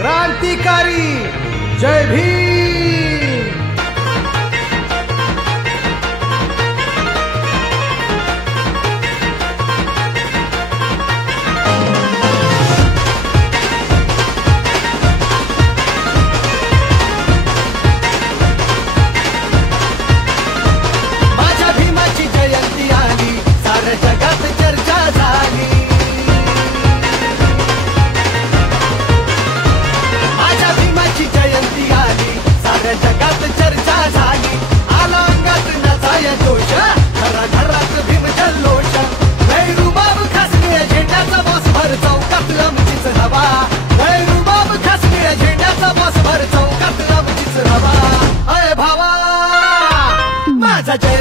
क्रांतिकारी जय भीम। माझ्या भीमाची जयंती आली, साऱ्या जगात चर्चा झाली। माझ्या भीमाची जयंती आली, साऱ्या जगात चर्चा झाली। आला अंगात नचाया जोश, घराघरात भीम जल्लोष। गैरुबाब खासनीय झेंड्याचा बॉसभर चौकात आमचीच हवा। गैरुबाब खासनीय झेंड्याचा बॉसभर चौकात आमचीच हवा। अय भावा माझा जय